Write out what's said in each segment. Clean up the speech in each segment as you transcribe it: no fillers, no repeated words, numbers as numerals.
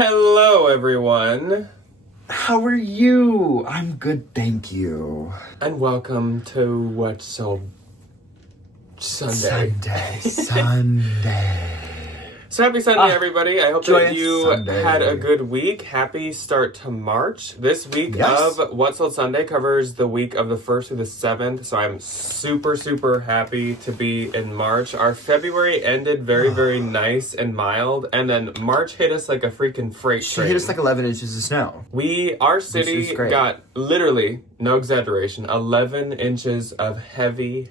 Hello, everyone. How are you? I'm good, thank you. And welcome to What's So Sunday. Sunday. So happy Sunday, everybody. I hope that you Sunday. had a good week. Happy start to March. This week of What's Sold Sunday covers the week of the 1st through the 7th. So I'm super happy to be in March. Our February ended very nice and mild. And then March hit us like a freaking freight train. She hit us like 11 inches of snow. Our city got literally, no exaggeration, 11 inches of heavy,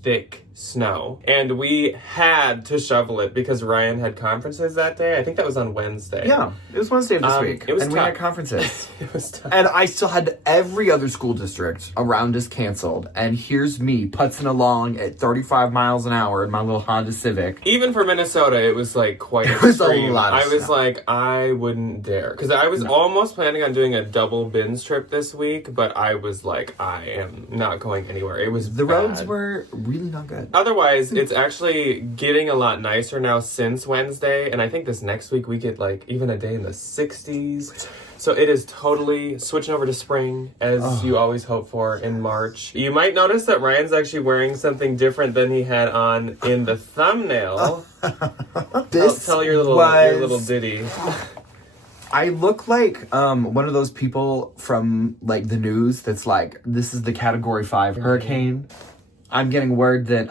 thick snow. And we had to shovel it because Ryan had conferences that day. I think that was on Wednesday. Yeah, it was Wednesday of this week. It was and tough. we had conferences. It was tough. And I still had every other school district around us canceled. And here's me putzing along at 35 miles an hour in my little Honda Civic. Even for Minnesota, it was like quite extreme. Was a lot of I was snow. like, I wouldn't dare. Because I was almost planning on doing a double bins trip this week, but I was like, I am not going anywhere. It was The bad. roads were really not good. Otherwise, it's actually getting a lot nicer now since Wednesday, and I think this next week we get like even a day in the 60s. So it is totally switching over to spring, as you always hope for in March. You might notice that Ryan's actually wearing something different than he had on in the thumbnail. Tell your little ditty. I look like one of those people from like the news that's like, this is the Category 5 hurricane. I'm getting word that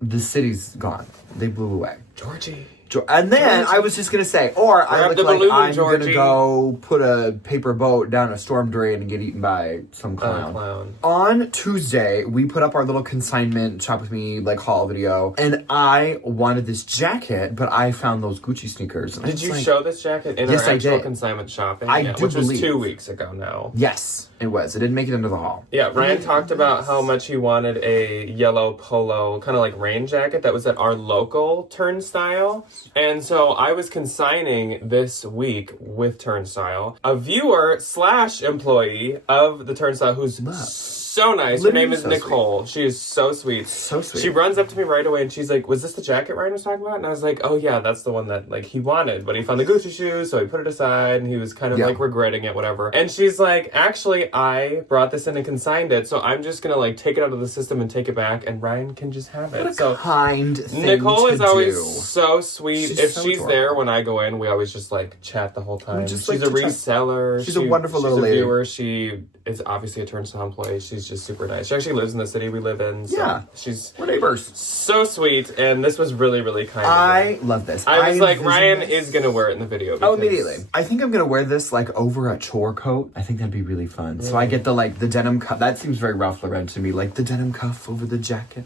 the city's gone. They blew away. Georgie. And then I was just gonna say, or I look like I'm gonna go put a paper boat down a storm drain and get eaten by some clown. On Tuesday, we put up our little consignment shop with me like haul video, and I wanted this jacket, but I found those Gucci sneakers. And Did you show this jacket in our actual consignment shopping? Which was 2 weeks ago now. Yes, it was. It didn't make it into the haul. Yeah, Ryan talked about how much he wanted a yellow polo, kind of like rain jacket that was at our local Turnstile. And so I was consigning this week with Turnstile a viewer / employee of the Turnstile who's so nice. Her name is Nicole. She is so sweet. So sweet. She runs up to me right away and she's like, was this the jacket Ryan was talking about? And I was like, oh yeah, that's the one that like he wanted. But he found the Gucci shoes, so he put it aside and he was kind of like regretting it, whatever. And she's like, actually, I brought this in and consigned it, so I'm just gonna like take it out of the system and take it back and Ryan can just have it. What a kind thing Nicole to is always do. so sweet. If she's there when I go in, we always just like chat the whole time. She's a reseller. She's a wonderful little lady. Viewer. She is obviously a Turnstile employee. She's just super nice. She actually lives in the city we live in. So we're neighbors. So sweet, and this was really kind. I love this. I was like, Ryan is gonna wear it in the video. Oh, immediately. I think I'm gonna wear this like over a chore coat. I think that'd be really fun. So I get the denim cuff. That seems very Ralph Lauren to me. Like the denim cuff over the jacket.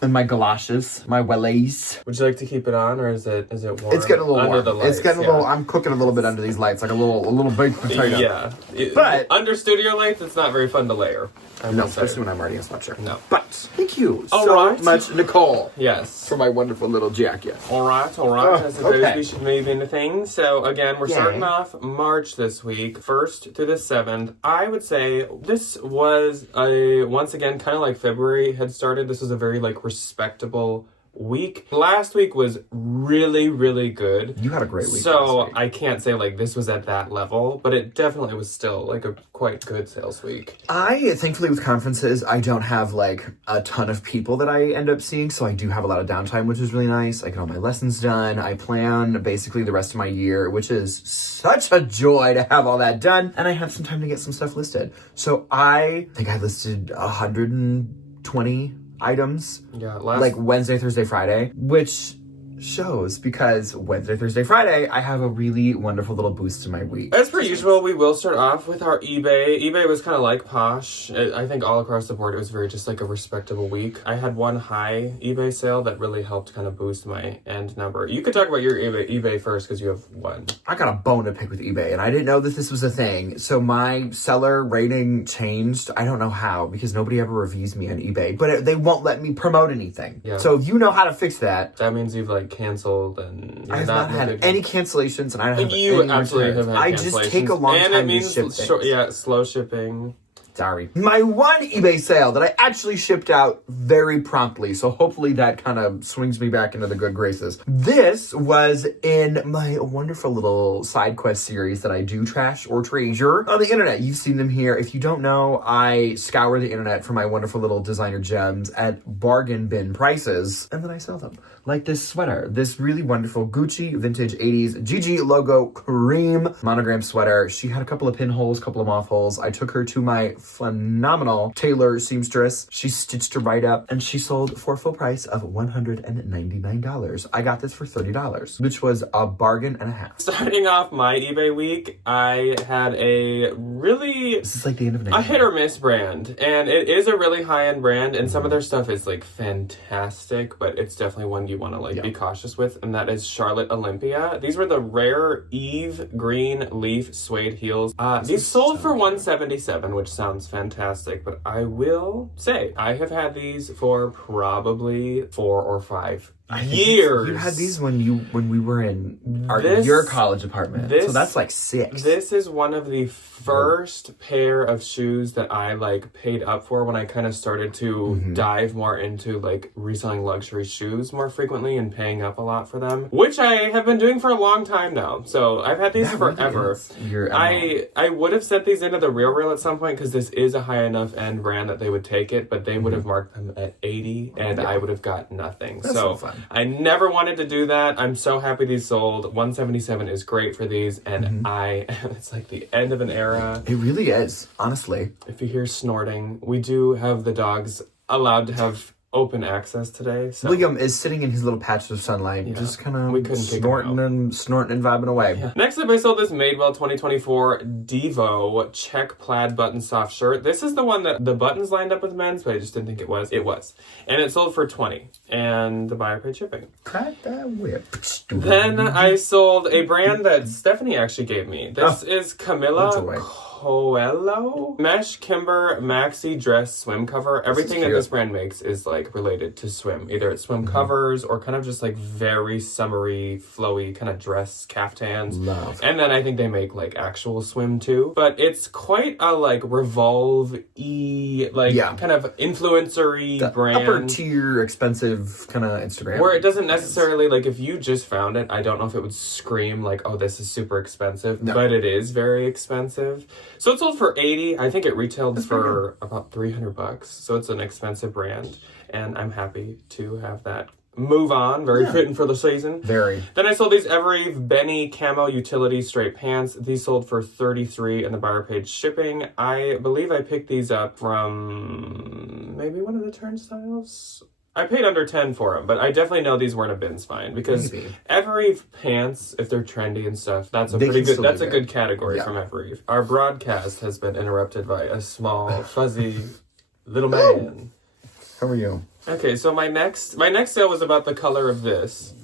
And my galoshes, my wellies. Would you like to keep it on, or is it warm? It's getting a little warm. The lights, it's getting a little. I'm cooking a little bit under these lights, like a little baked potato. Yeah, but under studio lights, it's not very fun to layer. No, especially when I'm already in a sweatshirt. No. But thank you so much, Nicole. Yes. For my wonderful little jacket. All right. I suppose we should move into things. So again, we're starting off March this week, 1st through the 7th. I would say this was once again kind of like February had started. This was a very like respectable week. Last week was really good. You had a great week. So I can't say like this was at that level, but it definitely was still like a quite good sales week. Thankfully with conferences, I don't have like a ton of people that I end up seeing, so I do have a lot of downtime, which is really nice. I get all my lessons done. I plan basically the rest of my year, which is such a joy to have all that done. And I have some time to get some stuff listed. So I think I listed 120 items. Yeah, like Wednesday, Thursday, Friday, which shows because Wednesday, Thursday, Friday, I have a really wonderful little boost to my week. As per usual, we will start off with our eBay. eBay was kind of like Posh. I think all across the board, it was very just like a respectable week. I had one high eBay sale that really helped kind of boost my end number. You could talk about your eBay first because you have one. I got a bone to pick with eBay, and I didn't know that this was a thing. So my seller rating changed. I don't know how, because nobody ever reviews me on eBay, but they won't let me promote anything. Yeah. So if you know how to fix that. That means you've like canceled and I have not had any cancellations, and I don't have you any absolutely returns. have had I just take a long time to ship things. Slow shipping. Sorry. My one eBay sale that I actually shipped out very promptly, so hopefully that kind of swings me back into the good graces. This was in my wonderful little side quest series that I do trash or treasure on the internet. You've seen them here. If you don't know, I scour the internet for my wonderful little designer gems at bargain bin prices, and then I sell them. Like this sweater, this really wonderful Gucci vintage 80s GG logo cream monogram sweater. She had a couple of pinholes, couple of moth holes. I took her to my phenomenal tailor seamstress. She stitched her right up, and she sold for a full price of $199. I got this for $30, which was a bargain and a half. Starting off my eBay week, I had a really... This is like the end of a hit or miss brand, and it is a really high-end brand, and some of their stuff is like fantastic, but it's definitely one you want to like be cautious with, and that is Charlotte Olympia. These were the rare Eve green leaf suede heels. These sold for $177, which sounds fantastic, but I will say I have had these for probably 4 or 5 years. You had these when we were in your college apartment. So that's like 6. This is one of the first pair of shoes that I like paid up for when I kind of started to dive more into like reselling luxury shoes more frequently and paying up a lot for them, which I have been doing for a long time now. So I've had these forever. Really I would have sent these into the real at some point because this is a high enough end brand that they would take it, but they would have marked them at 80 and I would have got nothing. That's so fun. I never wanted to do that. I'm so happy these sold. $177 is great for these, and it's like the end of an era. It really is, honestly. If you hear snorting, we do have the dogs allowed to have open access today. So William is sitting in his little patch of sunlight, just kind of snorting and vibing away. Yeah. Next up, I sold this Madewell 2024 Devo check plaid button soft shirt. This is the one that the buttons lined up with men's, but I just didn't think it was. It was. And it sold for $20, and the buyer paid shipping. Crack that whip. Then I sold a brand that Stephanie actually gave me. This is Camilla Coelho mesh kimber maxi dress swim cover. Everything that this brand makes is like related to swim. Either it's swim covers or kind of just like very summery, flowy kind of dress caftans. Love. And then I think they make like actual swim too. But it's quite a like Revolve-y, like kind of influencer-y brand. Upper tier, expensive kind of Instagram. Where it doesn't necessarily, like if you just found it, I don't know if it would scream like, oh, this is super expensive. No. But it is very expensive. So it sold for $80. I think it retailed for about $300. So it's an expensive brand, and I'm happy to have that move on. Very fitting for the season. Very. Then I sold these Evereve Benny Camo Utility Straight Pants. These sold for $33, and the buyer paid shipping. I believe I picked these up from maybe one of the turnstiles. I paid under $10 for them, but I definitely know these weren't a bin's find because Evereve pants, if they're trendy and stuff, that's a pretty good. That's a good category from Evereve. Our broadcast has been interrupted by a small, fuzzy little man. How are you? Okay, so my next sale was about the color of this.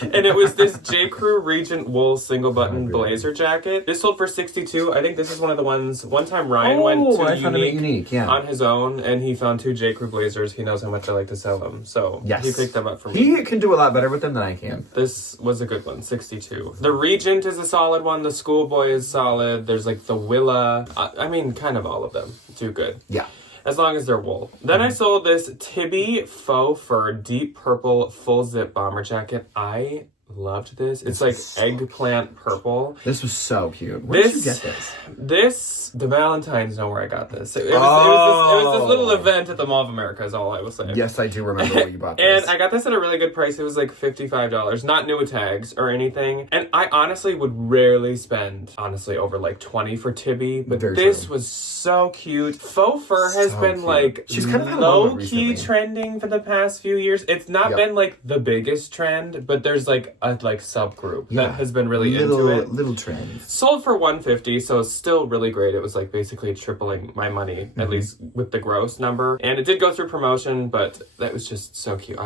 And it was this J. Crew Regent wool single button blazer jacket. This sold for $62. I think this is one of the ones. One time Ryan went to Unique on his own, and he found 2 J. Crew blazers. He knows how much I like to sell them, so he picked them up for me. He can do a lot better with them than I can. This was a good one, $62. The Regent is a solid one. The Schoolboy is solid. There's like the Willa. I mean, kind of all of them do good. Yeah. As long as they're wool. Then I sold this Tibby faux fur deep purple full zip bomber jacket. I loved this. It's like eggplant purple. This was so cute. Where did you get this? The Valentines know where I got this. It was this little event at the Mall of America is all I was saying. Yes, I do remember where you bought this. And I got this at a really good price. It was like $55, not new with tags or anything. And I honestly would rarely spend, over like $20 for Tibby. But this was so cute. Faux fur has been like she's kind of low-key trending for the past few years. It's not been like the biggest trend, but there's like a subgroup that has been really into it. Little trends. Sold for $150, so it's still really great. It was like basically tripling my money, at least with the gross number. And it did go through promotion, but that was just so cute.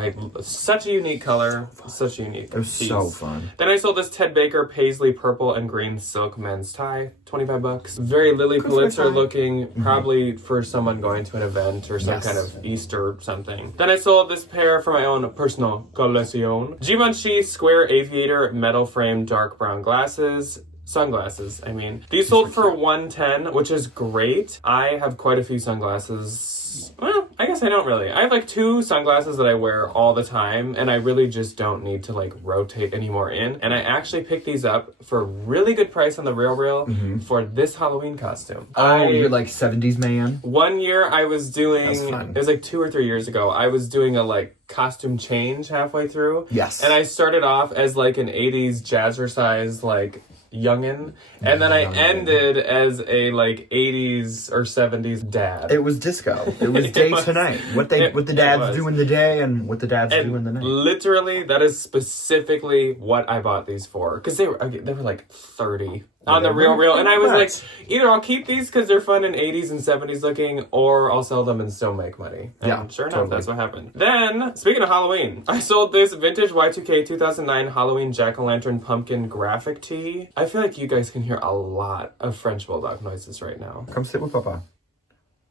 Such a unique color, such a unique piece. So fun. Then I sold this Ted Baker paisley purple and green silk men's tie, $25. Very Lily Pulitzer looking, probably for someone going to an event or some kind of Easter something. Then I sold this pair for my own personal collection. Givenchy square aviator metal frame dark brown glasses. sunglasses. I mean, these sold for $110, which is great. I have quite a few sunglasses. Well, I guess I don't really. I have like 2 sunglasses that I wear all the time, and I really just don't need to like rotate anymore in. And I actually picked these up for a really good price on the RealReal for this Halloween costume. Oh, you're like 70s man? One year I was doing, That's fun. it was like 2 or 3 years ago, I was doing a like costume change halfway through. Yes. And I started off as like an 80s jazzercise like youngin, and then I ended as a like 80s or 70s dad. It was disco. It was day to night. What the dads do in the day and what the dads do in the night. Literally, that is specifically what I bought these for, because they were like 30 on the RealReal, and I was like, either I'll keep these because they're fun and 80s and 70s looking, or I'll sell them and still make money. And yeah, sure enough, totally. that's what happened. Then, speaking of Halloween, I sold this vintage Y2K 2009 Halloween jack-o'-lantern pumpkin graphic tee. I feel like you guys can hear a lot of French bulldog noises right now. Come sit with Papa.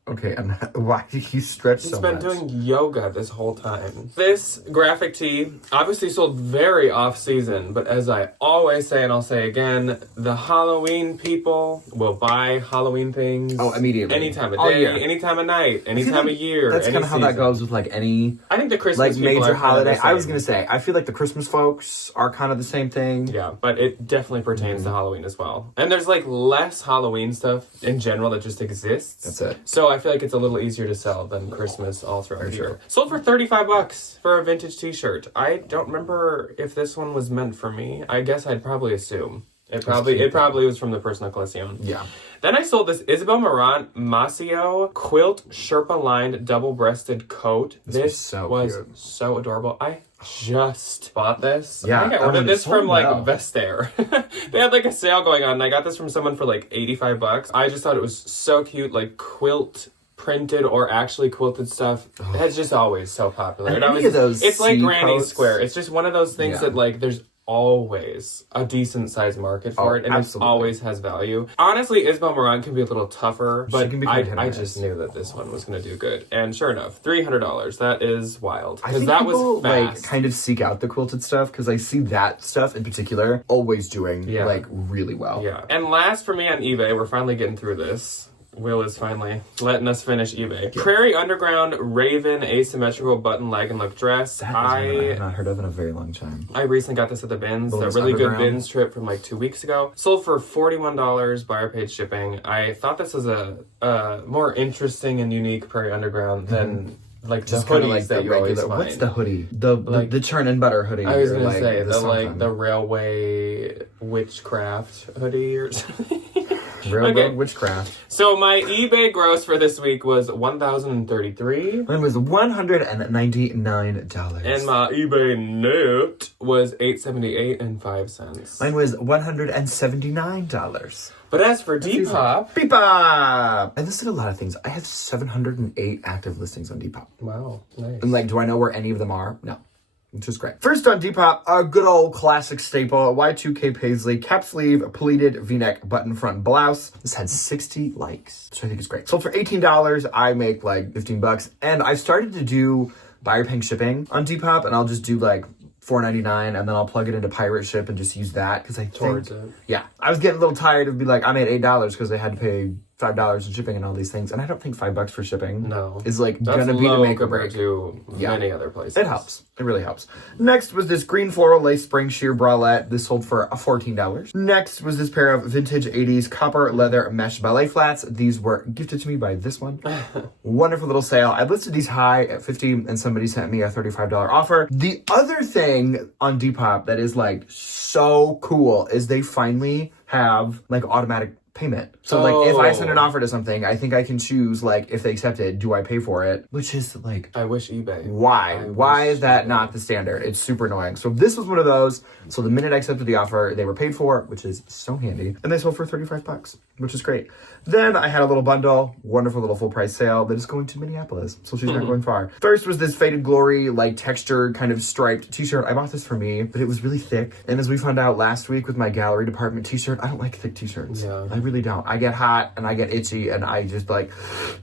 Okay, and why did you stretch so much? He's been doing yoga this whole time. This graphic tee obviously sold very off-season, but as I always say, and I'll say again, the Halloween people will buy Halloween things. Oh, immediately. Any time of All day, year. any time of night, any time of year. That's any kind of how that goes with like any I think the Christmas like people major are kind of the holiday. I was same. gonna say, I feel like the Christmas folks are kind of the same thing. Yeah, but it definitely pertains to Halloween as well. And there's like less Halloween stuff in general that just exists. That's it. So I feel like it's a little easier to sell than Christmas all throughout the year. sure. Sold for $35 for a vintage t-shirt. I don't remember if this one was meant for me. I guess I'd probably assume. It probably was from the personal collection. Yeah. Then I sold this Isabel Marant Masio quilt Sherpa lined double-breasted coat. This was cute. so adorable. I just bought this. Yeah, I think I oh, ordered and this it's sold from like well. Vestaire. They had like a sale going on, and I got this from someone for like $85. I just thought it was so cute, like quilt printed or actually quilted stuff. That's just always so popular. And any of those it's like C Granny coats- Square. It's just one of those things Yeah. that like there's always a decent sized market for Oh, it, and absolutely. it always has value. Honestly, Isabel Marant can be a little tougher, but can be quite hit or I miss. just knew that this one was going to do good. And sure enough, $300. That is wild. I Because think that people was fast. like kind of seek out the quilted stuff because I see that stuff in particular always doing Yeah. like really well. Yeah. And last for me on eBay, we're finally getting through this. Will is finally letting us finish eBay. Prairie Underground Raven asymmetrical button leg and look dress. That is one I have I not heard of in a very long time. recently got this at the bins. Well, The it's really good Underground. bins trip from like 2 weeks ago. Sold for $41, buyer paid shipping. I thought this was a more interesting and unique Prairie Underground than like Just the kind hoodies of like that the you always regular. find. What's the hoodie? The churn and butter hoodie. I was or, gonna like, say the something. the railway witchcraft hoodie or something. Railroad Okay. witchcraft. So my eBay gross for this week was $1,033, Mine was $199. and my eBay net was $878.05. Mine was $179. But as for Depop, Depop! I listed a lot of things. I have 708 active listings on Depop. wow, nice. And like, do I know where any of them are? No. Which is great. First on Depop, a good old classic staple, Y2K Paisley, cap sleeve, pleated V-neck button front blouse. This had 60 likes, which I think is great. Sold for $18. I make like $15. And I've started to do buyer paying shipping on Depop, and I'll just do like $4.99, and then I'll plug it into Pirate Ship and just use that because I think, Towards it. yeah, I was getting a little tired of be like, I made $8 because I had to pay $5 in shipping and all these things, and I don't think $5 for shipping No. is like That's gonna be the low make or compared break. to Yeah. many other places. It helps. It really helps. Next was this green floral lace spring sheer bralette. This sold for $14. Next was this pair of vintage 80s copper leather mesh ballet flats. These were gifted to me by this one. Wonderful little sale. I listed these high at $50 and somebody sent me a $35 offer. The other thing on Depop that is like so cool is they finally have like automatic payment. So like if I send an offer to something, I think I can choose like if they accept it, do I pay for it? Which is like I wish eBay. why? Why is that not the standard? It's super annoying. So this was one of those. So the minute I accepted the offer, they were paid for, which is so handy. And they sold for $35, which is great. Then I had a little bundle, wonderful little full price sale that is going to Minneapolis. So she's not going far. First was this Faded Glory, like textured kind of striped t-shirt. I bought this for me, but it was really thick. And as we found out last week with my gallery department t-shirt, I don't like thick t-shirts. Yeah. I really really don't. I get hot and I get itchy and I just like,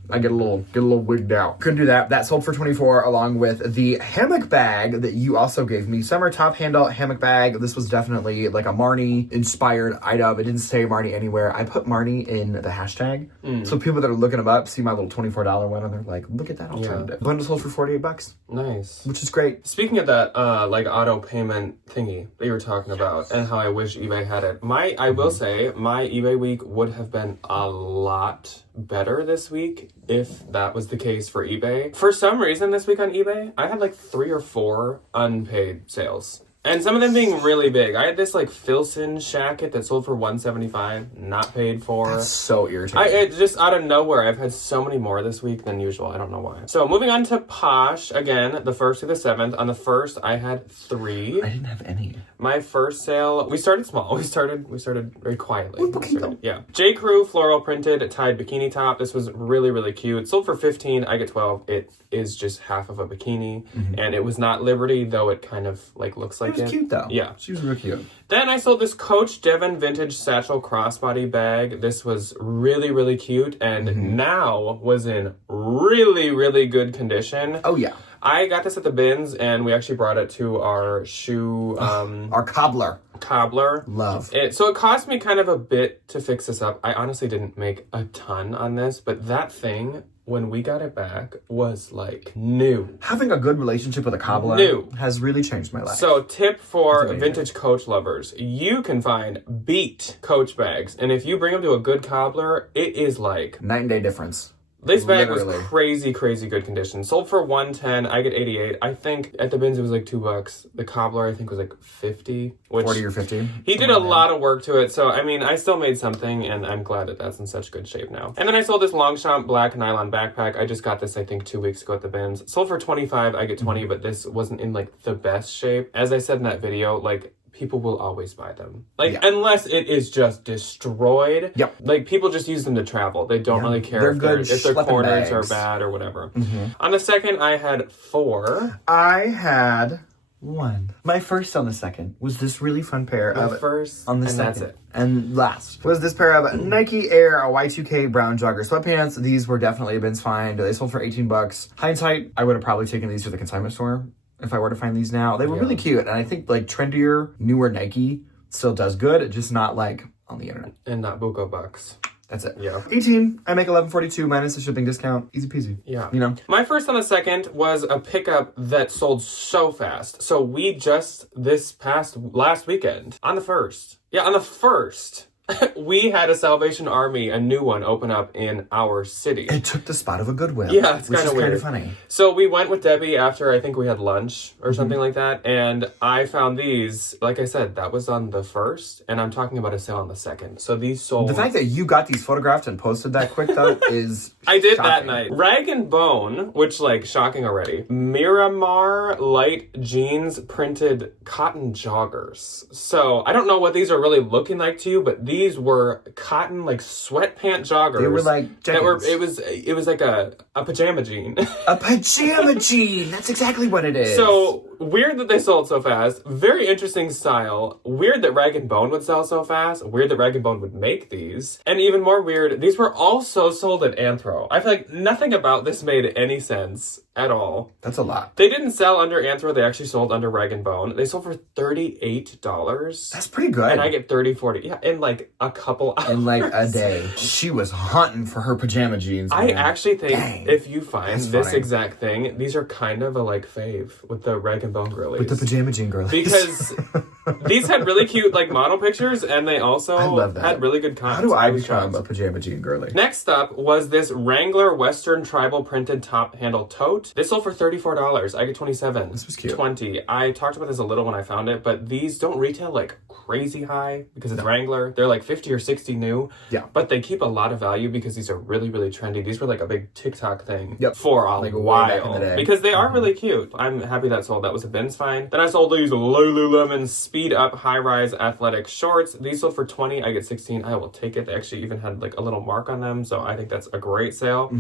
I get a little wigged out. Couldn't do that. That sold for $24 along with the hammock bag that you also gave me. Summer top handle hammock bag. This was definitely like a Marnie inspired item. It didn't say Marnie anywhere. I put Marnie in the hashtag. So people that are looking them up see my little $24 one and they're like, look at that alternative. Bundle sold for $48. Nice. Which is great. Speaking of that, like auto payment thingy that you were talking about and how I wish eBay had it. I will say my eBay week would have been a lot better this week if that was the case for eBay. For some reason this week on eBay, I had like 3 or 4 unpaid sales. And some of them being really big. I had this like Filson shacket that sold for $175, not paid for. That's so irritating. It just out of nowhere. I've had so many more this week than usual. I don't know why. So moving on to Posh again, the 1st through the 7th. On the 1st, I had 3. I didn't have any. My first sale, we started small. We started very quietly. Poquito. Yeah. J. Crew floral printed tied bikini top. This was really, really cute. Sold for $15. I get $12. It is just half of a bikini, and it was not Liberty, though it kind of like looks like It was cute though. Yeah. She was real cute. Then I sold this Coach Devon vintage satchel crossbody bag. This was really, really cute and now was in really, really good condition. Oh yeah. I got this at the bins and we actually brought it to our shoe our cobbler. Love. So it cost me kind of a bit to fix this up. I honestly didn't make a ton on this, but that thing, when we got it back, was like new. Having a good relationship with a cobbler has really changed my life. So tip for vintage Coach lovers, you can find beat Coach bags. And if you bring them to a good cobbler, it is like night and day difference. This bag was crazy, crazy good condition. Sold for $110. I get $88. I think at the bins it was like $2. The cobbler I think was like $50. 40 or 50. He did a lot of work to it. So I mean, I still made something, and I'm glad that that's in such good shape now. And then I sold this Longchamp black nylon backpack. I just got this I think 2 weeks ago at the bins. Sold for $25. I get $20, but this wasn't in like the best shape. As I said in that video, like, people will always buy them. Like, unless it is just destroyed. Yep. Like, people just use them to travel. They don't really care if their corners are bad or whatever. On the 2nd, I had 4. I had 1. My first on the 2nd was this really fun pair of... first, on the 2nd. That's it. And last was this pair of Nike Air Y2K brown jogger sweatpants. These were definitely a bin's find. They sold for $18. Hindsight, I would have probably taken these to the consignment store if I were to find these now. They were really cute, and I think like trendier, newer Nike still does good, just not like on the internet. And not Buco bucks. That's it. Yeah. 18, I make $11.42 minus the shipping discount. Easy peasy. Yeah. You know? My first on the 2nd was a pickup that sold so fast. So we just, last weekend, on the 1st. Yeah, on the 1st. We had a Salvation Army, a new one, open up in our city. It took the spot of a Goodwill. Yeah, it's kind of weird. Kind of funny. So we went with Debbie after I think we had lunch or something like that, and I found these. Like I said, that was on the 1st, and I'm talking about a sale on the 2nd. So these sold. The fact that you got these photographed and posted that quick though is I did shocking. that night. Rag and Bone, which like shocking already. Miramar light jeans printed cotton joggers. So I don't know what these are really looking like to you, but these were cotton like sweatpant joggers. They were like jeggings. It was like a pajama jean. A pajama jean. That's exactly what it is. So weird that they sold so fast. Very interesting style. Weird that Rag and Bone would sell so fast. Weird that Rag and Bone would make these. And even more weird, these were also sold at Anthro. I feel like nothing about this made any sense at all. That's a lot. They didn't sell under Anthro. They actually sold under Rag and Bone. They sold for $38. That's pretty good. And I get $30, $40. Yeah, in like a couple hours. In like a day. She was hunting for her pajama jeans. I man. actually think if you find That's this funny. exact thing, these are kind of a like fave with the Rag and Bone girlies. With the pajama jean girlies. Because these had really cute like model pictures, and they also had really good How content. do I become a pajama jean girly? Next up was this Wrangler Western Tribal printed top handle tote. This sold for $34. I get $27. This was cute. $20. I talked about this a little when I found it, but these don't retail like crazy high because it's Wrangler. They're like 50 or 60 new. Yeah. But they keep a lot of value because these are really, really trendy. These were like a big TikTok thing for a Like way while. back in the day. Because they are really cute. I'm happy that sold. That was a bin's find. Then I sold these Lululemon Speed Up high-rise athletic shorts. These sold for $20. I get $16. I will take it. They actually even had like a little mark on them, so I think that's a great sale.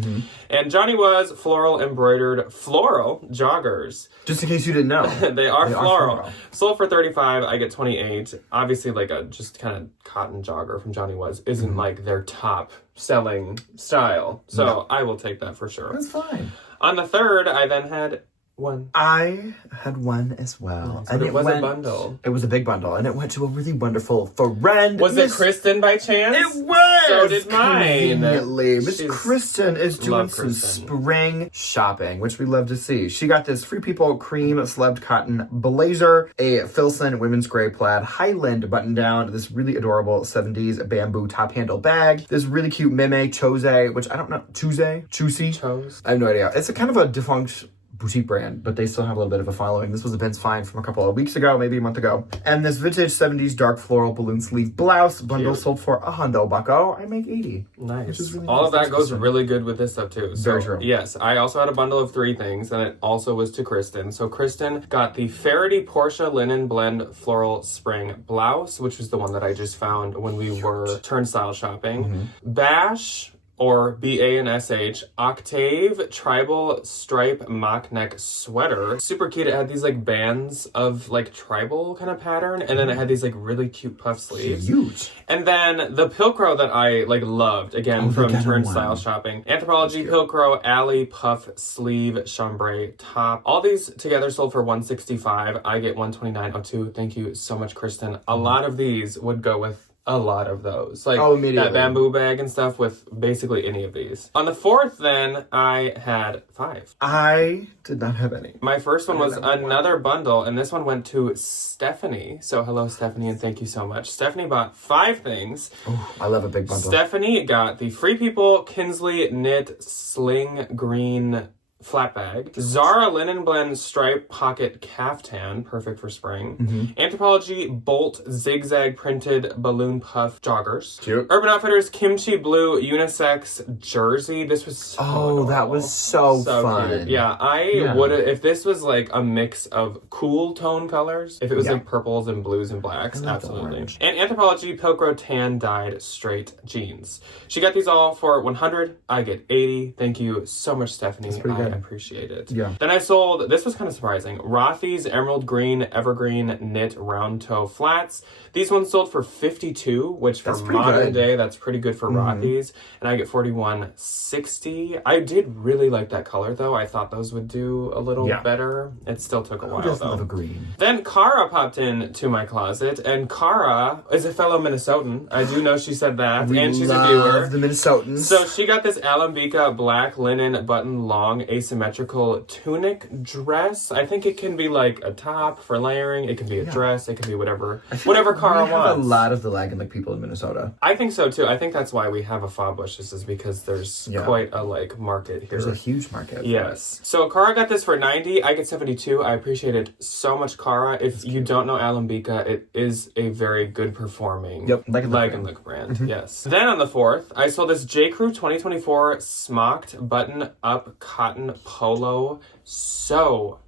And Johnny Was floral embroidered Word floral joggers. Just in case you didn't know. They are floral. Sold for $35, I get $28. Obviously, like a just kind of cotton jogger from Johnny Was isn't like their top selling style. So I will take that for sure. That's fine. On the 3rd, I then had one. I had one as well. And it was a bundle. It was a big bundle, and it went to a really wonderful friend. Was it Kristen by chance? It was! So did mine. Conveniently. Miss Kristen is doing some spring shopping, which we love to see. She got this Free People cream slebbed cotton blazer, a Filson women's gray plaid Highland button down, this really adorable 70s bamboo top handle bag, this really cute meme chose, which I don't know, Chose? I have no idea. It's a kind of a defunct boutique brand, but they still have a little bit of a following. This was a Ben's find from a couple of weeks ago, maybe a month ago. And this vintage 70s dark floral balloon sleeve blouse bundle sold for $100. I make 80. Nice. Which is really All nice. of that goes really good with this stuff too. So, very true. Yes, I also had a bundle of 3 things, and it also was to Kristen. So Kristen got the Faraday Portia Linen Blend Floral Spring blouse, which was the one that I just found when we were turnstile shopping. Bash, or BANSH, Octave Tribal Stripe Mock Neck Sweater. Super cute. It had these like bands of like tribal kind of pattern, and then it had these like really cute puff sleeves. Huge. And then the Pilcrow that I like loved, again from turnstile shopping. Anthropologie Pilcrow Alley Puff Sleeve Chambray Top. All these together sold for $165. I get $129.02. Thank you so much, Kristen. A lot of these would go with a lot of those. Like that bamboo bag and stuff with basically any of these. On the 4th then, I had 5. I did not have any. My first one was another bundle, and this one went to Stephanie. So hello, Stephanie, and thank you so much. Stephanie bought 5 things. Oh, I love a big bundle. Stephanie got the Free People Kinsley Knit Sling Green flat bag, Zara Linen Blend Stripe Pocket Caftan, perfect for spring, Anthropologie Bolt Zigzag Printed Balloon Puff Joggers, cute. Urban Outfitters Kimchi Blue Unisex Jersey. This was so adorable. That was so fun. Cute. Yeah, I would have, if this was like a mix of cool tone colors, if it was like purples and blues and blacks, absolutely. And Anthropologie Pilcrow Tan Dyed Straight Jeans. She got these all for $100. I get $80. Thank you so much, Stephanie. That's pretty good. I appreciate it. Yeah. Then I sold, this was kind of surprising, Rothy's Emerald Green Evergreen Knit Round Toe Flats. These ones sold for $52, which for modern day, that's pretty good for Rothy's. And I get $41.60. I did really like that color though. I thought those would do a little better. It still took a while though. Love a green. Then Cara popped into my closet, and Cara is a fellow Minnesotan. I do know she said that, and she's a viewer. The Minnesotans. So she got this Alembica black linen button long asymmetrical tunic dress. I think it can be like a top for layering. It can be a dress. It can be whatever Cara wants. We have a lot of the Lagenlick people in Minnesota. I think so too. I think that's why we have a fob bushes, is because there's quite a like market here. There's a huge market. Yes. So Cara got this for $90. I get $72. I appreciate it so much, Cara. If you don't know Alembica, it is a very good performing Lagenlick brand. Yes. Then on the 4th, I sold this J. Crew 2024 smocked button up cotton polo. So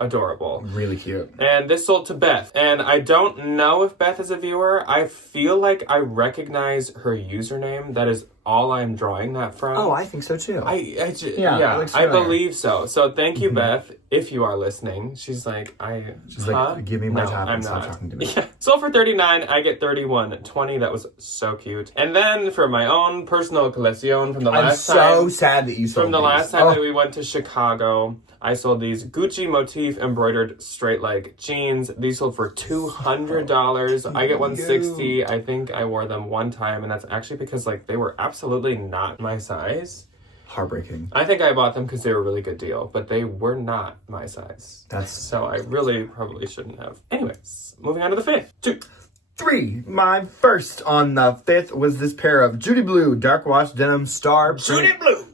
adorable. Really cute. And this sold to Beth. And I don't know if Beth is a viewer. I feel like I recognize her username. That is all I'm drawing that from. Oh, I think so too. I believe so. So thank you, Beth, if you are listening. She's like, give me my top and stop talking to me. Yeah. Sold for $39. I get $31.20. That was so cute. And then for my own personal collection from the last time. I'm so sad that you sold From the last time that we went to Chicago, I sold these Gucci motif embroidered straight leg jeans. These sold for $200. I get $160. I think I wore them one time, and that's actually because like they were absolutely not my size. Heartbreaking. I think I bought them because they were a really good deal, but they were not my size. So I really probably shouldn't have. Anyways, moving on to the 5th. 2, 3. My first on the 5th was this pair of Judy Blue dark wash denim star print. Judy Blue!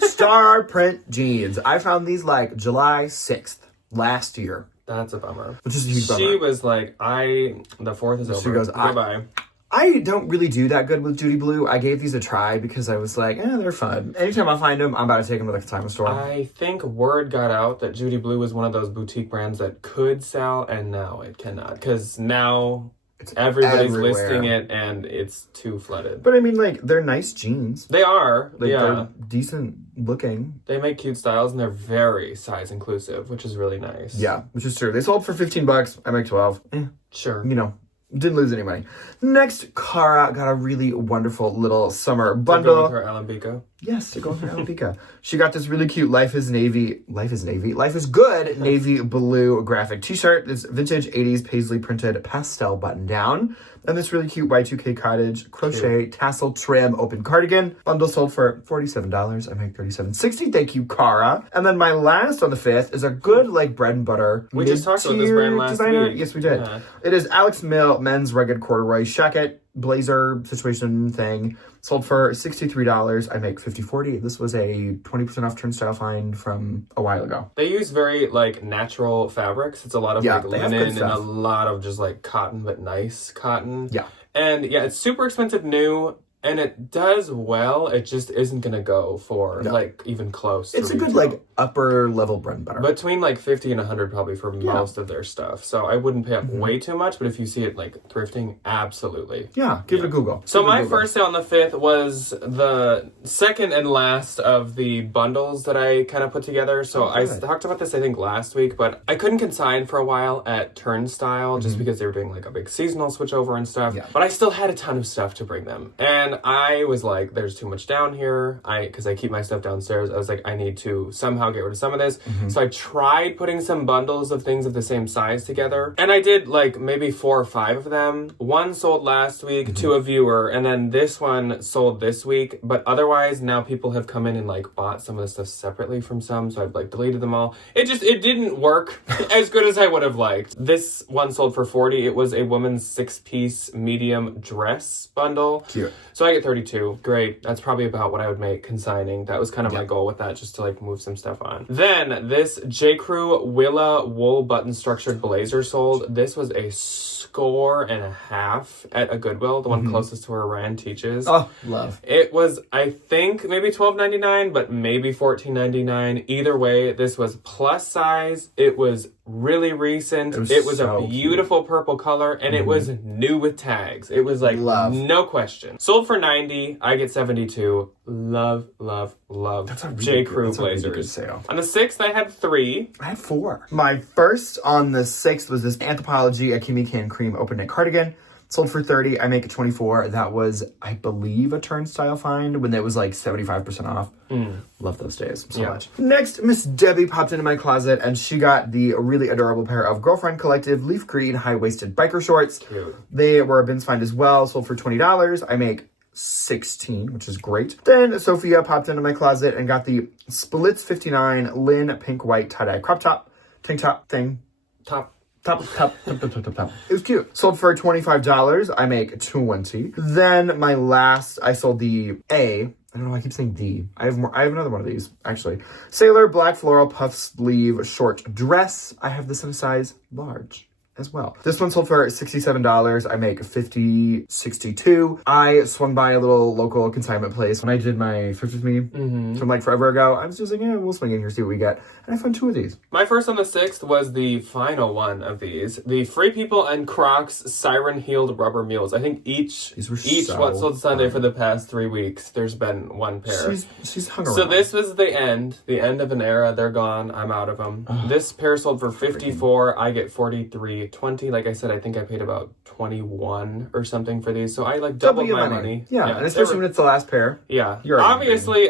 Star print jeans. I found these like July 6th last year. That's a bummer. Which is a huge bummer. She was like, the 4th is over. She goes, goodbye. I don't really do that good with Judy Blue. I gave these a try because I was like, they're fun. Anytime I find them, I'm about to take them to the consignment store. I think word got out that Judy Blue was one of those boutique brands that could sell, and now it cannot. Because now Everybody's everywhere. listing it, and it's too flooded. But I mean, like, they're nice jeans. They are. Like, yeah. they're decent looking. They make cute styles, and they're very size inclusive, which is really nice. Yeah, which is true. They sold for $15. I make 12. Sure. You know, didn't lose any money. Next, Cara got a really wonderful little summer bundle. To go with her Alambico. Yes, to go with her Alambica. She got this really cute Life is Good navy blue graphic t-shirt. This vintage 80s paisley printed pastel button down. And this really cute Y2K cottage crochet tassel trim open cardigan. Bundle sold for $47. I make $37.60. Thank you, Cara. And then my last on the 5th is a good, like, bread and butter. We just talked about this brand last week. Yes, we did. Yeah. It is Alex Mill men's rugged corduroy jacket blazer situation thing. Sold for $63. I make $50.40. This was a 20% off turnstile find from a while ago. They use very, like, natural fabrics. It's a lot of, like, they have good linen and stuff. a lot of just, like, cotton, but nice cotton. Yeah. And, yeah, it's super expensive new, and it does well. It just isn't going to go for, like, even close to It's a good, retail. like, upper level bread and butter. Between, like, 50 and 100 probably for most of their stuff. So I wouldn't pay up way too much, but if you see it, like, thrifting, absolutely. Yeah, give it a Google. So Give it a my Google. first sale on the 5th was the second and last of the bundles that I kind of put together. So I talked about this, I think, last week, but I couldn't consign for a while at Turnstile just because they were doing, like, a big seasonal switchover and stuff. Yeah. But I still had a ton of stuff to bring them. And I was like, there's too much down here. Because I keep my stuff downstairs. I was like, I need to somehow get rid of some of this. So I tried putting some bundles of things of the same size together. And I did, like, maybe 4 or 5 of them. One sold last week to a viewer, and then this one sold this week. But otherwise, now people have come in and, like, bought some of the stuff separately from some, so I've, like, deleted them all. It didn't work as good as I would have liked. This one sold for $40. It was a woman's 6-piece medium dress bundle. Cute. So I get $32. Great. That's probably about what I would make consigning. That was kind of my goal with that, just to, like, move some stuff on. Then this J. Crew Willa wool button structured blazer sold. This was a score and a half at a Goodwill, the one closest to where Rand teaches. Oh, love. It was, I think, maybe $12.99, but maybe $14.99. Either way, this was plus size. It was really recent. It was so a beautiful purple color, and it was new with tags. It was like, no question. Sold for $90. I get $72. Love, love, love. That's a really J. Crew that's a really blazers. good sale. On the 6th, I had 3. I had 4. My first on the 6th was this Anthropologie Akimi Can Cream open knit cardigan. Sold for $30. I make it $24. That was, I believe, a Turnstile find when it was like 75% off. Love those days so much. Next, Miss Debbie popped into my closet and she got the really adorable pair of Girlfriend Collective leaf green high-waisted biker shorts. Cute. They were a bins find as well. Sold for $20. I make 16, which is great. Then Sophia popped into my closet and got the Splits 59 Lynn pink white tie-dye crop top, tank top thing. Top. It was cute. Sold for $25. I make $20. Then my last, I sold the A. I don't know why I keep saying D. I have another one of these, actually. Sailor black floral puff sleeve short dress. I have this in a size large as well. This one sold for $67. I make $50.62. I swung by a little local consignment place when I did my thrift with me from like forever ago. I was just like, yeah, we'll swing in here, see what we get. And I found 2 of these. My first on the 6th was the final one of these. The Free People and Crocs Siren Heeled Rubber Mules. I think each so what sold Sunday for the past 3 weeks. There's been one pair. She's hung around. So this was the end of an era. They're gone. I'm out of them. This pair sold for $54. I get $43.20. Like I said, I think I paid about $21 or something for these. So I like doubled my money. Yeah, and especially when it's the last pair. Yeah. You're Obviously,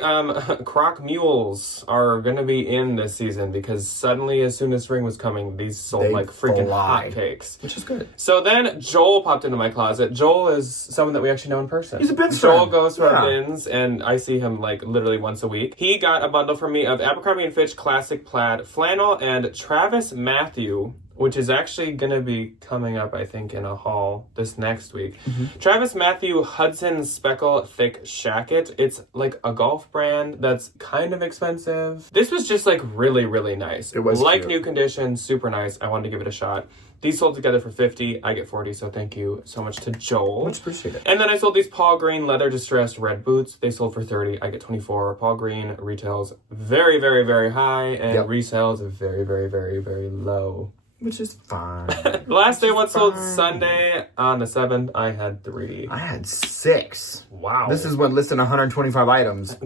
Croc mules are going to be in this season because suddenly, as soon as spring was coming, these sold like freaking hotcakes. Which is good. So then Joel popped into my closet. Joel is someone that we actually know in person. He's a bins Joel friend. goes to our bins, and I see him like literally once a week. He got a bundle from me of Abercrombie & Fitch Classic Plaid Flannel and Travis Matthew, which is actually going to be coming up, I think, in a haul this next week. Travis Matthew Hudson Speckle Thick Shacket. It's like a golf brand that's kind of expensive. This was just like really, really nice. It was like cute. new condition, super nice. I wanted to give it a shot. These sold together for $50. I get $40, so thank you so much to Joel. Much appreciated. And then I sold these Paul Green leather distressed red boots. They sold for $30. I get $24. Paul Green retails very, very, very high, and resells very, very, very, very low. which is fine. The last day one sold Sunday on the 7th. I had 3. I had 6. Wow. This is when listing 125 items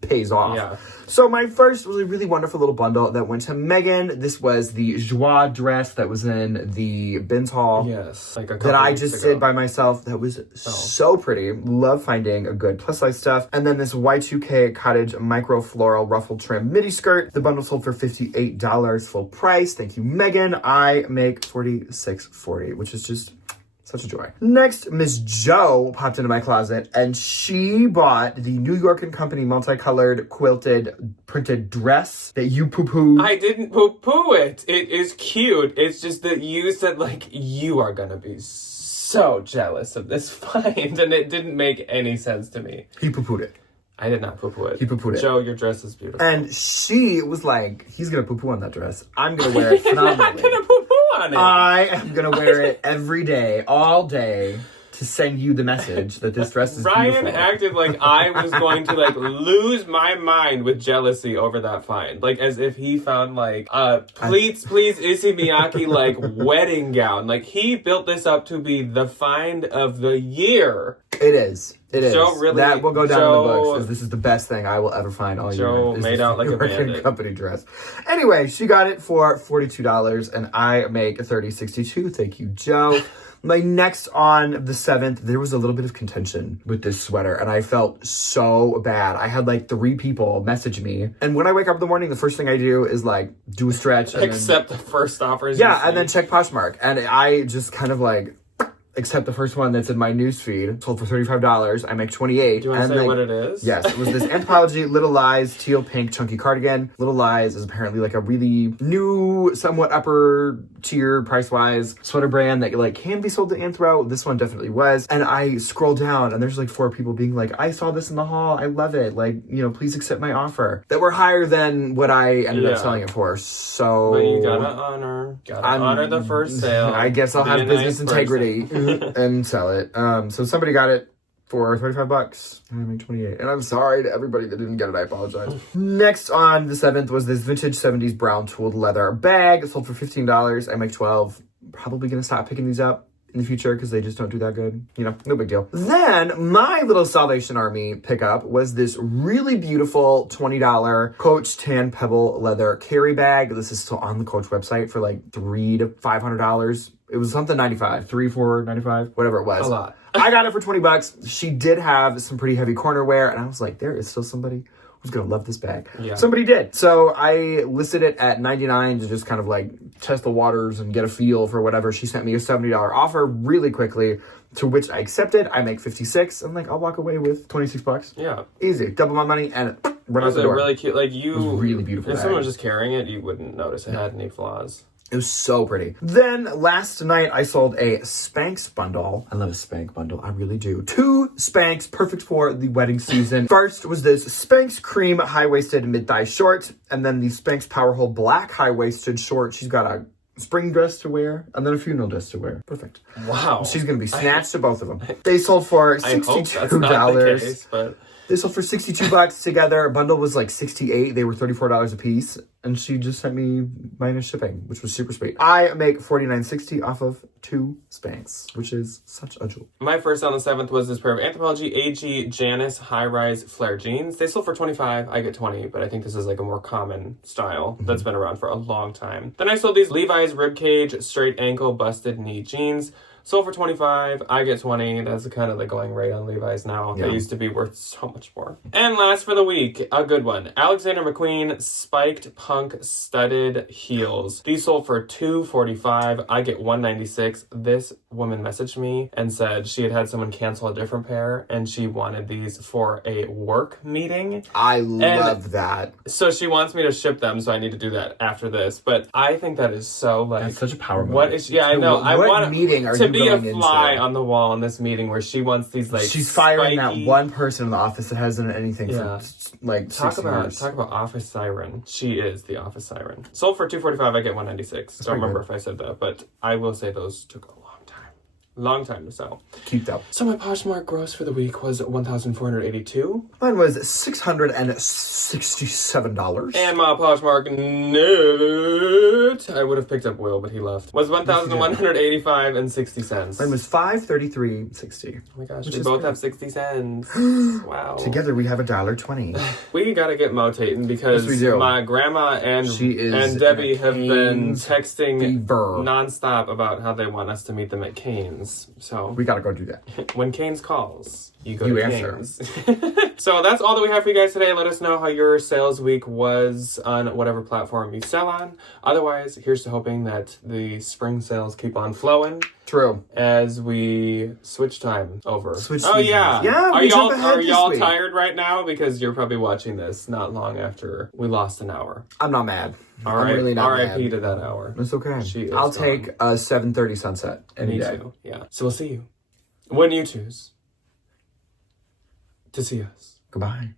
pays off. Yeah. So my first was a really wonderful little bundle that went to Megan. This was the Joie dress that was in the Ben's haul. Yes. Like that I just did by myself. That was so pretty. Love finding a good plus size stuff. And then this Y2K cottage micro floral ruffle trim midi skirt. The bundle sold for $58 full price. Thank you, Megan. I make $46.40, which is just such a joy. Next, Miss Joe popped into my closet and she bought the New York & Company multicolored quilted printed dress that you poo-pooed. I didn't poo-poo it. It is cute. It's just that you said, like, you are gonna be so jealous of this find, and it didn't make any sense to me. He poo-pooed it. I did not poo-poo it. He poo-pooed it. Joe, your dress is beautiful. And she was like, he's gonna poo-poo on that dress. I'm gonna wear it phenomenally. I'm not gonna poo-poo on it. I am gonna wear it every day, all day, to send you the message that this dress is Ryan beautiful. acted like I was going to, like, lose my mind with jealousy over that find. Like, as if he found, like, please, Issey Miyake, like, wedding gown. Like, he built this up to be the find of the year. It is. It is. Joe really, that will go down in the books as this is the best thing I will ever find all year. Joe made out like a bandit. Company dress. Anyway, she got it for $42 and I make $30.62. Thank you, Joe. My next on the 7th, there was a little bit of contention with this sweater and I felt so bad. I had like 3 people message me. And when I wake up in the morning, the first thing I do is like do a stretch. And accept the first offers. Yeah, and then check Poshmark. And I just kind of like accept the first one that's in my newsfeed. Sold for $35. I make $28. Do you want to say what it is? Yes, it was this Anthropologie Little Lies teal pink chunky cardigan. Little Lies is apparently like a really new, somewhat upper tier price wise sweater brand that like can be sold to Anthro. This one definitely was. And I scroll down and there's like 4 people being like, I saw this in the haul. I love it. Like, you know, please accept my offer. That were higher than what I ended up selling it for. So but you gotta honor the first sale. I guess I'll have business integrity and sell it. So somebody got it for $35 and I made $28. And I'm sorry to everybody that didn't get it. I apologize. Next on the 7th was this vintage 70s brown tooled leather bag. It sold for $15. I make $12. Probably gonna stop picking these up in the future because they just don't do that good. You know, no big deal. Then my little Salvation Army pickup was this really beautiful $20 Coach tan pebble leather carry bag. This is still on the Coach website for like $300 to $500. It was something 95, 3, 4, 95, whatever it was. A lot. I got it for $20. She did have some pretty heavy corner wear, and I was like, there is still somebody who's gonna love this bag. Yeah. Somebody did. So I listed it at $99 to just kind of like test the waters and get a feel for whatever. She sent me a $70 offer really quickly, to which I accepted. I make $56. I'm like, I'll walk away with $26. Yeah. Easy. Double my money and run out Was the it door. really cute? Like, you... It was really beautiful If bag. someone was just carrying it, you wouldn't notice it had any flaws. It was so pretty. Then last night I sold a Spanx bundle. I love a Spanx bundle. I really do. 2 Spanx, perfect for the wedding season. First was this Spanx cream high-waisted mid-thigh short, and then the Spanx Powerhole black high-waisted short. She's got a spring dress to wear, and then a funeral dress to wear. Perfect. Wow. She's gonna be snatched to both of them. They sold for $62. I hope that's not the case, but... They sold for $62 together. A bundle was like $68. They were $34 a piece. And she just sent me minus shipping, which was super sweet. I make $49.60 off of 2 Spanx, which is such a jewel. My first on the 7th was this pair of Anthropologie AG Janice high-rise flare jeans. They sold for $25. I get $20, but I think this is like a more common style that's been around for a long time. Then I sold these Levi's ribcage straight ankle busted knee jeans. Sold for $25. I get $20. That's kind of the going rate on Levi's now. Yeah. They used to be worth so much more. And last for the week, a good one. Alexander McQueen spiked punk studded heels. These sold for $245. I get $196. This woman messaged me and said she had someone cancel a different pair and she wanted these for a work meeting. I love that. So she wants me to ship them, so I need to do that after this. But I think that is so like... That's such a power move. What is... Yeah, I know. I want meeting are to you be a going fly into? on the wall in this meeting where she wants these like she's firing spiky... that one person in the office that hasn't done anything for like 6 years. Talk about office siren. She is the office siren. Sold for $245. I get $196. Don't remember if I said that, but I will say those took a long time. long time to sell. Keep up. So my Poshmark gross for the week was $1,482. Mine was $667. And my Poshmark net, I would have picked up Will, but he left, was $1,185 and 60 cents. Mine was $533.60. Oh my gosh, Which we is both great. have 60 cents. Wow. Together we have $1.20. We gotta get motating because Yes, we do. my grandma and Debbie have been texting fever. nonstop about how they want us to meet them at Cane's. So We gotta go do that. when Cane's calls, you go You to answer. Cane's. So that's all that we have for you guys today. Let us know how your sales week was on whatever platform you sell on. Otherwise, here's to hoping that the spring sales keep on flowing True. as we switch time over. Switch Oh seasons. yeah. Yeah, Are we jump y'all ahead are this y'all week. tired right now because you're probably watching this not long after we lost an hour. I'm not mad. All I'm right. really not R.I.P. mad. to that hour. It's okay. She is I'll gone. take a 7:30 sunset any Me day. too. Yeah. So we'll see you when you choose to see us. Goodbye.